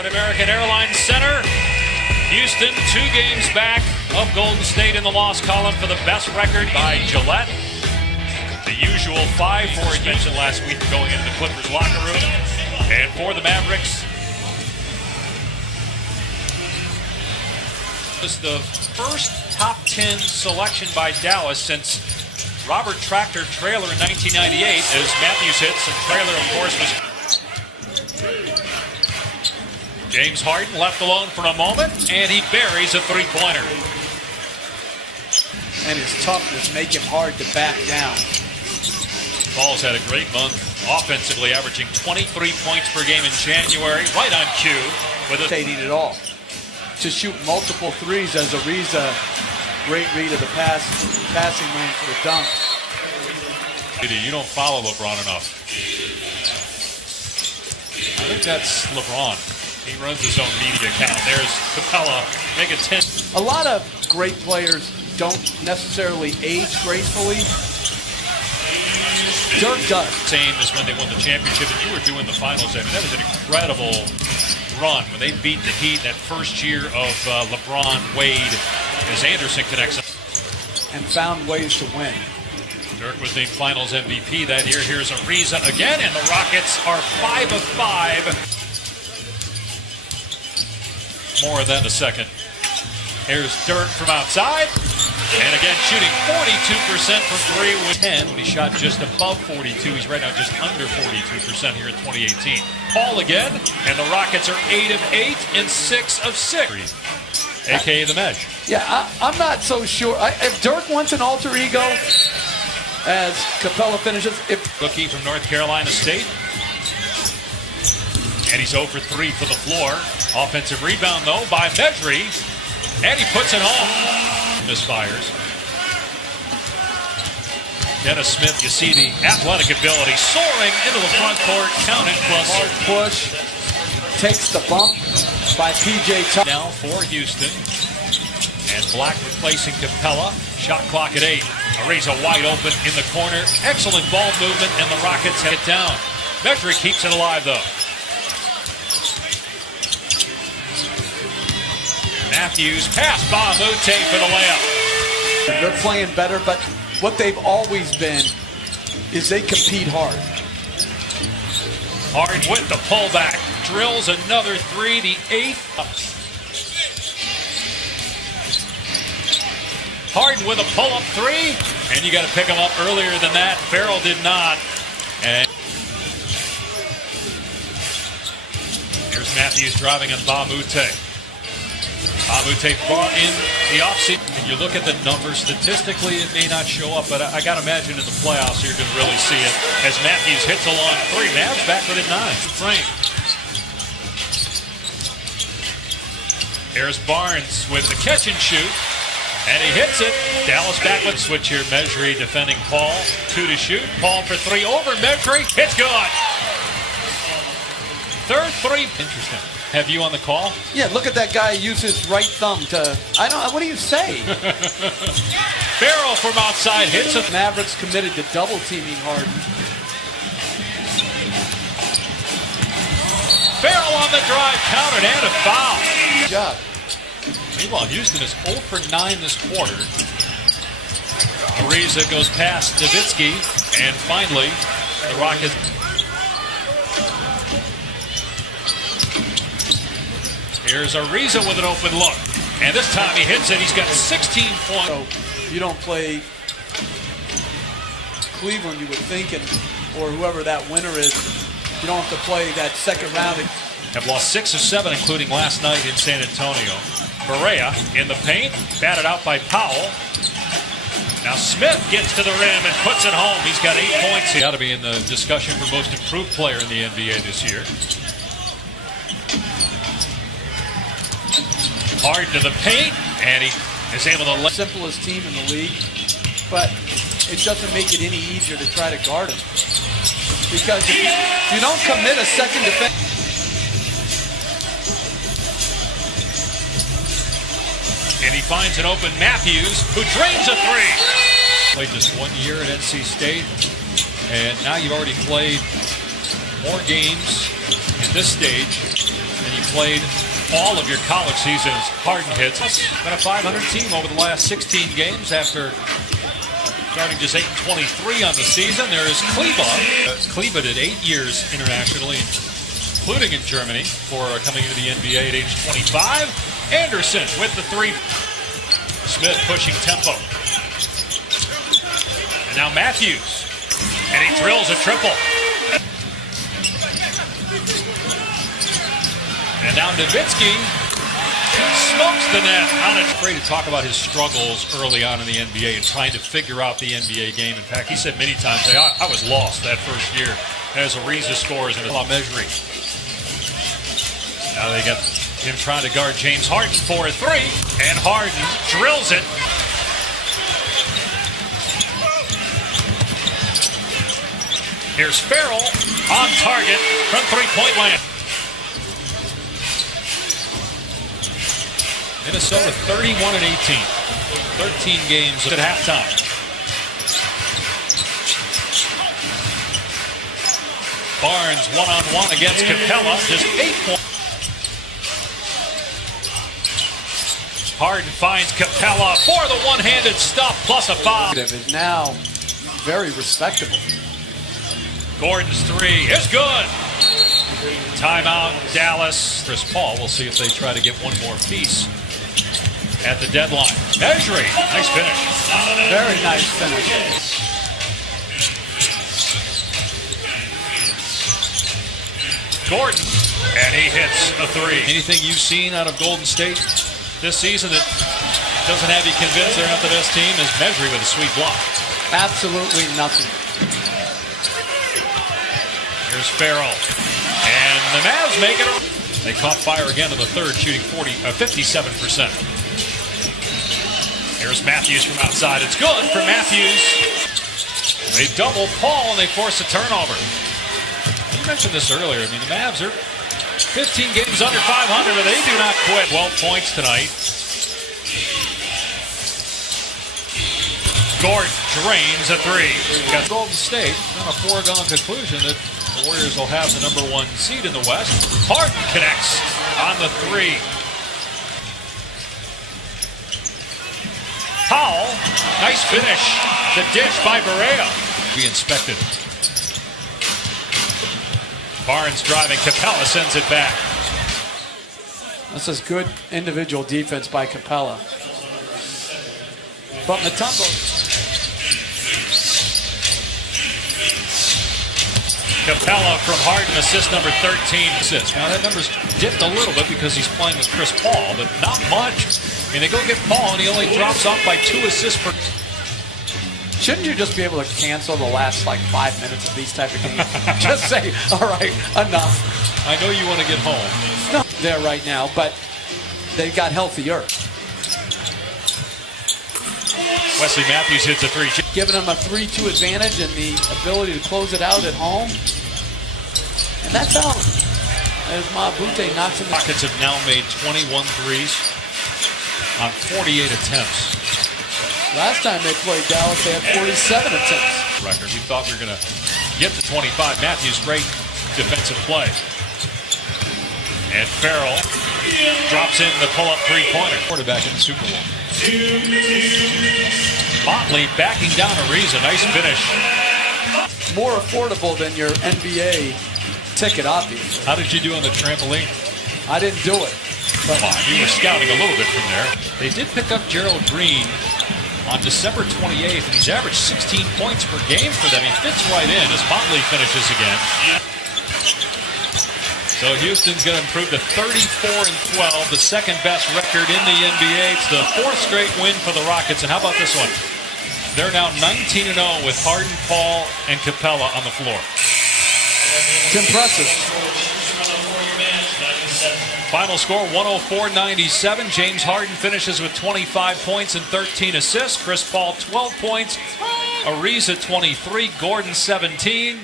At American Airlines Center, Houston 2 games back of Golden State in the loss column for the best record by Gillette. The usual 5-4 mentioned last week going into the Clippers locker room. And for the Mavericks, was the first top 10 selection by Dallas since Robert Tractor Traylor in 1998, as Matthews hits, and Traylor, of course, was... James Harden left alone for a moment, and he buries a three-pointer. And his toughness make him hard to back down. Paul's had a great month offensively, averaging 23 points per game in January, right on cue. With Rotating it all. To shoot multiple threes as Ariza, great read of the passing lane for the dunk. You don't follow LeBron enough. I think that's LeBron. He runs his own media account. There's Capella, make it 10. A lot of great players don't necessarily age gracefully. Dirk does. Same as when they won the championship, and you were doing the finals. I mean, that was an incredible run when they beat the Heat that first year of LeBron, Wade, as Anderson connects up. And found ways to win. Dirk was named Finals MVP that year. Here's Ariza again, and the Rockets are 5 of 5. More of that in a second. Here's Dirk from outside. And again, shooting 42% from 3 with 10 when he shot just above 42. He's right now just under 42% here in 2018. Paul again, and the Rockets are 8 of 8 and 6 of 6. AKA the Mesh. Yeah, I'm not so sure. If Dirk wants an alter ego, as Capella finishes. Rookie from North Carolina State. And he's 0 for 3 for the floor. Offensive rebound, though, by Mejri. And he puts it home. Misfires. Dennis Smith, you see the athletic ability soaring into the front court. Count it, plus. Hard push. Takes the bump by P.J. Tucker. Now for Houston. And Black replacing Capella. Shot clock at 8. Ariza wide open in the corner. Excellent ball movement, and the Rockets head it down. Mejri keeps it alive, though. Matthews pass Bahamute for the layup. They're playing better, but what they've always been is they compete hard. Harden with the pullback. Drills another 3, the 8th. Harden with a pull-up 3, and you got to pick him up earlier than that. Farrell did not. And here's Matthews driving on Bahamute. Bahamute brought in the offseason. And you look at the numbers, statistically it may not show up, but I got to imagine in the playoffs you're going to really see it as Matthews hits a long 3. Mavs back with it 9. Frank. Here's Barnes with the catch and shoot. And he hits it. Dallas back with switch here. Mejri defending Paul. 2 to shoot. Paul for 3 over Mejri. It's good. Third 3. Interesting. Have you on the call? Yeah, look at that guy use his right thumb to... what do you say? Farrell from outside hits it. Mavericks committed to double teaming Harden. Farrell on the drive. Countered and a foul. Good job. Meanwhile, Houston is 0 for 9 this quarter. Ariza goes past Nowitzki, and finally, the Rockets. Here's Ariza with an open look, and this time he hits it. He's got 16 points. So you don't play Cleveland, you would think, or whoever that winner is. You don't have to play that second round. Have lost 6 of 7, including last night in San Antonio. Berea in the paint, batted out by Powell. Now Smith gets to the rim and puts it home. He's got 8 points. He's got to be in the discussion for most improved player in the NBA this year. Harden to the paint, and he is able to... Simplest team in the league, but it doesn't make it any easier to try to guard him. Because if you don't commit a second defense... And he finds an open Matthews, who drains a 3. Played just 1 year at NC State, and now you've already played more games in this stage than you've played all of your college seasons. Harden hits. Been a 500 team over the last 16 games after starting just 8-23 on the season. There is Kleba. Kleba did 8 years internationally, including in Germany, for coming into the NBA at age 25. Anderson with the three. Smith pushing tempo. And now Matthews. And he drills a triple. And now Nowitzki smokes the net. Afraid to talk about his struggles early on in the NBA and trying to figure out the NBA game. In fact, he said many times, hey, I was lost that first year as Ariza scores and a measuring. Now they got him trying to guard James Harden for a three, and Harden drills it. Here's Farrell on target from three-point land. Minnesota 31-18. 13 games at halftime. Barnes one-on-one against Capella. Just 8 points. Harden finds Capella for the one-handed stuff plus a foul. Is now very respectable. Gordon's three is good. Timeout, Dallas. Chris Paul. We'll see if they try to get one more piece at the deadline. Measuring. Nice finish. Very nice finish. Gordon. And he hits a three. Anything you've seen out of Golden State this season that doesn't have you convinced they're not the best team is Measuring with a sweet block. Absolutely nothing. Here's Farrell. And the Mavs make it. They caught fire again in the third, shooting 57%. Here's Matthews from outside. It's good for Matthews. They double Paul and they force a turnover. You mentioned this earlier. I mean, the Mavs are 15 games under 500, but they do not quit. 12 points tonight. Gordon drains a three. Got Golden State. Not a foregone conclusion that the Warriors will have the #1 seed in the West. Harden connects on the three. Powell, nice finish. The dish by Barea. Be inspected. Barnes driving. Capella sends it back. This is good individual defense by Capella. But Mutombo. Capella from Harden, assist number 13. Assists. Now that number's dipped a little bit because he's playing with Chris Paul, but not much. I mean, they go get Paul and he only drops off by 2 assists per. Shouldn't you just be able to cancel the last like 5 minutes of these type of games? Just say, all right, enough. I know you want to get home. No, there right now, but they got healthier. Wesley Matthews hits a three. Giving them a 3-2 advantage and the ability to close it out at home. And that's out. As Mabute knocks in the... Rockets have now made 21 threes on 48 attempts. Last time they played Dallas, they had 47 attempts. Record. We thought we were going to get to 25. Matthews, great defensive play. And Farrell drops in the pull-up three-pointer. Quarterback in the Super Bowl. Motley backing down Ariza. Nice finish. More affordable than your NBA ticket, obviously. How did you do on the trampoline? I didn't do it. But come on, you were scouting a little bit from there. They did pick up Gerald Green on December 28th, and he's averaged 16 points per game for them. He fits right in as Motley finishes again. So Houston's going to improve to 34-12, the second best record in the NBA. It's the 4th straight win for the Rockets. And how about this one? They're now 19-0 with Harden, Paul, and Capella on the floor. It's impressive. Final score 104-97. James Harden finishes with 25 points and 13 assists. Chris Paul 12 points. Ariza 23. Gordon 17.